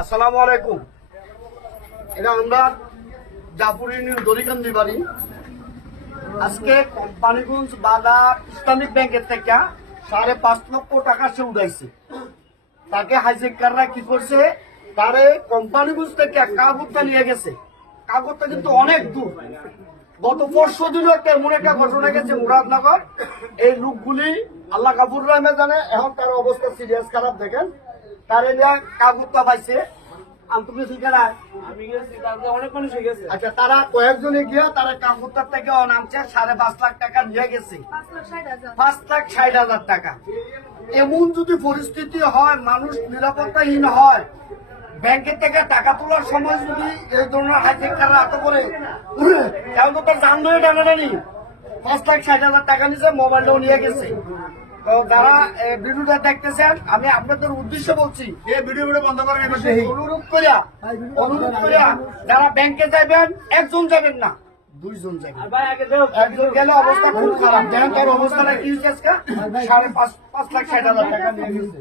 আসসালামু আলাইকুম। এটা আমরা জাফর ইউনিয়ন দরিকান্দি বাড়ি। আজকে কোম্পানিগঞ্জ বাজার ইসলামিক ব্যাংকের থেকে 5.5 লক্ষ টাকা সে উঠাইছে। তাকে হাইজেকাররা কি করছে, তারে কোম্পানিগঞ্জ থেকে কাগজটা নিয়ে গেছে। কাগজটা কিন্তু অনেক দূর। গত 4 দিনও এমন একটা ঘটনা গেছে মুরাদনগর। এই লোকগুলি আল্লাহ কাপুর রহমে জানে, এখন তার অবস্থা সিরিয়াস খারাপ। দেখেন তারে নিয়ে কাগজটা পাইছে। আচ্ছা, তারা কয়েকজনে গিয়া তারা কাগজটার থেকে নামছে 5.5 লাখ টাকা নিয়ে গেছে। 5,60,000 টাকা। এমন যদি পরিস্থিতি হয়, মানুষ নিরাপত্তাহীন হয়, ব্যাংকের থেকে টাকা তোলার সময় যদি এই ধরনের হাইজেকাররা এত করে তাহলে তো তার জান ধরে টানাটানি। 5,60,000 টাকা নিচে মোবাইলটাও নিয়ে গেছে। তো যারা ভিডিওটা দেখতেছেন, আমি আপনাদের উদ্দেশ্যে বলছি, এই ভিডিও বন্ধ করেন। অনুরোধ করিয়া যারা ব্যাংকে যাবেন, একজন যাবেন না, 2 জন যাবেন। একজন গেলে অবস্থা খুব খারাপ। দেখেন তার অবস্থাটা কি হচ্ছে। আজকে 5,60,000 টাকা নিয়ে গেছে।